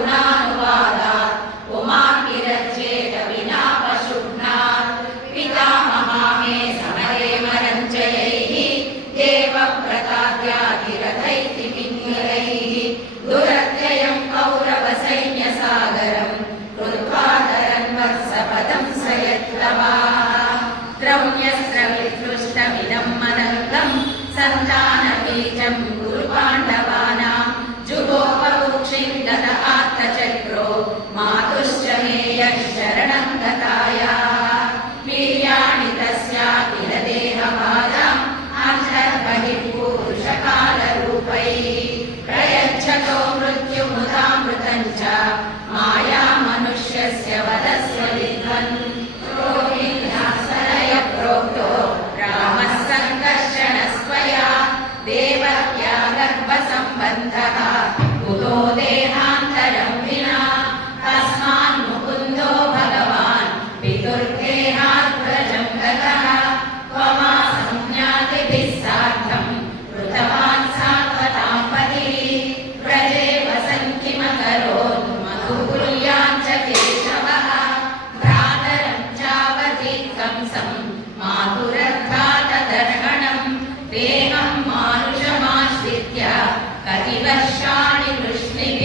गुणानुवादात् उमाकिरच्चेत विना पशुघ्नात् पितामहा मे समरे मरञ्जयैः देवव्रताद्यातिरथैति पिङ्गलैः दुरत्ययं कौरवसैन्यसागरं कृत्वा धरन्वर्षपदं स यत्तवाः द्रव्यस्रवितृष्टमिदम् अनन्तं सन्तानबीजं गुरुपाण्डवानां जुगोपवुक्षिं गत आत्तचक्रो मातुश्च मे यः शरणं गतायाः वीर्याणि तस्या किल देहबाधाम् अन्तर्बहिर्पुरुषकालरूपैः प्रयच्छतो मृत्युमुदामृतं च माया मनुष्यस्य वदस्व विद्वन् प्रोक्तो रामः सङ्कर्षणस्त्वया देवक्या गर्भसम्बन्धः कुतो देहान्तरं विना तस्मान् मुकुन्दो भगवान् पितुर्देहात् व्रजं गतः त्वमा संज्ञातिभिः सार्धं कृतवान् सात्वतां पतिः व्रजे वसन् किमकरोत् मधुकुल्याञ्च केशवः भ्रातरं चावधीत् कंसं मातुरघातदर्शनं देहं मानुषमाश्रित्य कति वर्षाणि वृष्णिः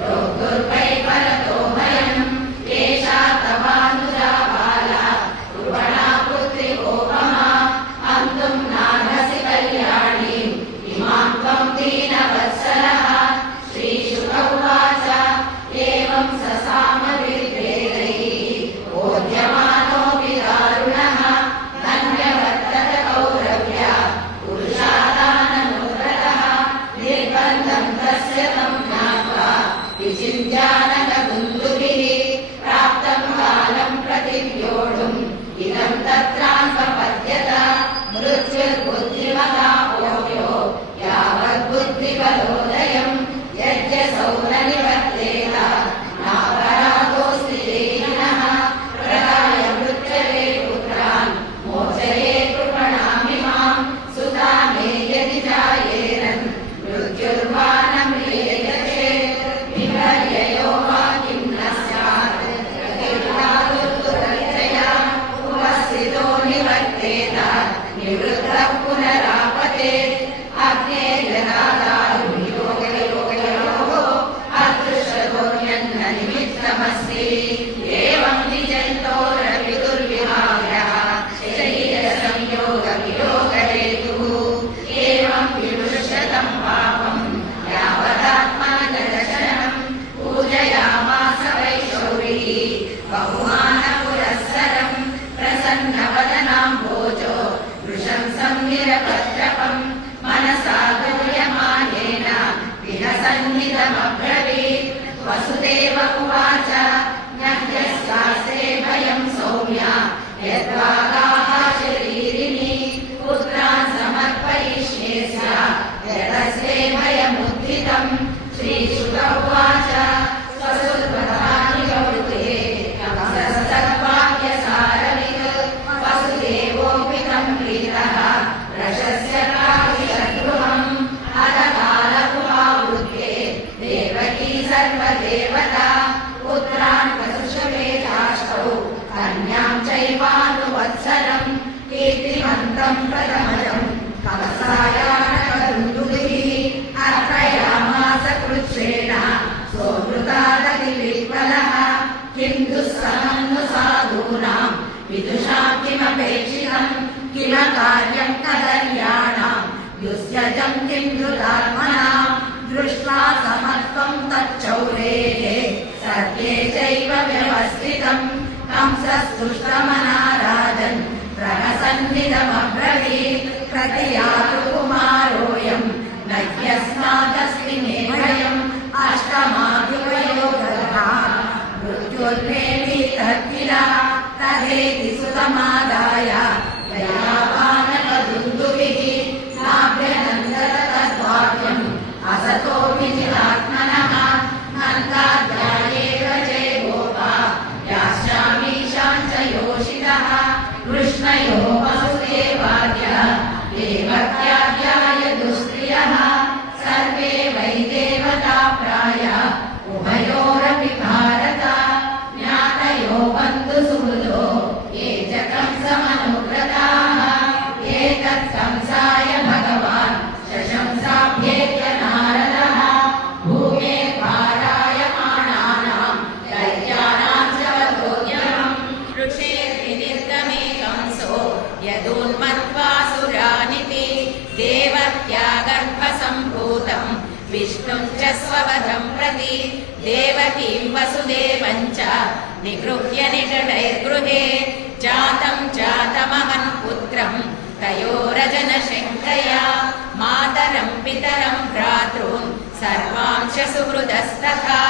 रोगुर्वै परतो भयम् एषा तवानुजा बाला कृपणा पुत्री गोपमा हन्तुं नार्हसि कल्याणीम् इमां त्वं दीनवत्सलः। श्रीशुक उवाच एवं ससामभिर्वेदैः बोध्यमानोऽपि दारुणः धन्यवर्तत कौरव्या पुरुषादाननुव्रतः निर्बन्धं तस्य तं ज्ञात्वा विचिन्त्यानकदुन्दुभिः प्राप्तं कालं प्रतिव्योढुम् इदं तत्रान्वपद्यत मृत्युर्बुद्धिमतापोऽप्यो यावद्बुद्धिबलोदयम् यज्ञसौ न निवर्तेत नापराधोऽस्ति देहिनः प्रदाय मृत्यवे पुत्रान् मोचये कृपणामिमां सुता मे यदि जायेरन् मृत्युर्वा न म्रियते विपर्ययो वा किं न स्यात् प्रतिर्लादुर्दुरर्जया उपस्थितो निवर्तेत निवृत्तः पुनरापते अदृश्यतोऽन्यन्ननिमित्तमस्ति एवं निजन्तोरपि दुर्विभाव्यः शरीरसंयोगवियोगहेतुः एवं विमृश्यतं पापं यावदात्मनदर्शनं पूजयामास वैशौरिः बहुमानपुरःसरं प्रसन्नवदनाम्भोजो वृशंसं निरपत्रपम् मनसा दूयमानेन विहसन्निदमब्रवीत् वसुदेव उवाच नह्यस्यास्ते भयं सौम्या यद्वागाः शरीरिणी पुत्रान् समर्पयिष्ये स्यात् यदस्ते भयमुत्थितम्। श्रीशुक उवाच स्वसुर्वधानि गौते कंसस्तद्वाक्यसारवित् वसुदेवोऽपि तं प्रीतः रशस्य प्राविशद्गृहम् अधकालमुपावृत्ते देवकी सर्वदेवता पुत्रान् वसुषवेदाष्टौ कन्यां चैवानुवत्सरम् कीर्तिमन्तं प्रथमजम् कलसायानकदुन्दुभिः अर्पयामास कृच्छ्रेण सोऽमृतादतिविह्वलः किं दुःसहं नु साधूनां विदुषां किमपेक्षितं किमकार्यं कदर्याणां युष्यजं किं दुरात्मनां दृष्ट्वा समत्वं तच्चौरेः सर्वे चैव व्यवस्थितं कंसस्तुष्टमना राजन् प्रहसन्निदमब्रवीत् प्रतियातु कुमारोऽयं न ह्यस्मादस्ति मे भयम् अष्टमाद्युवयो गर्भात् मृत्युर्मेलीतः किल तदेति सुतमादाय दयावानकदुन्दुभिः नाभ्यनन्दत तद्वाक्यम् असतो विजितात्मनः नन्दाध्यायेव जय गोपा यास्यामीशां च योषितः कृष्णयो वसुदेवाद्य देवत्याध्याय दुस्त्रियः सर्वे वै देवता प्राय उभयोरपि भारत ज्ञातयो बन्धुसुहृदो ये च कंसमनुव्रताः एतत् कंसाय भगवान् शशंसाभ्येत्य नारदः भूमे पारायमाणानां दैत्यानां च वधोद्यमम् ऋषेर्विनिर्गमे कंसो यदुन्मत्वासुरानिति देवत्या गर्भसम्भूतं विष्णुं च स्ववधं प्रति देवकीं वसुदेवं च निगृह्य निषडैर्गृहे जातमहन् पुत्रं तयोरजनशङ्कया मातरं पितरं भ्रातॄन् सर्वांश सुहृदस्तथा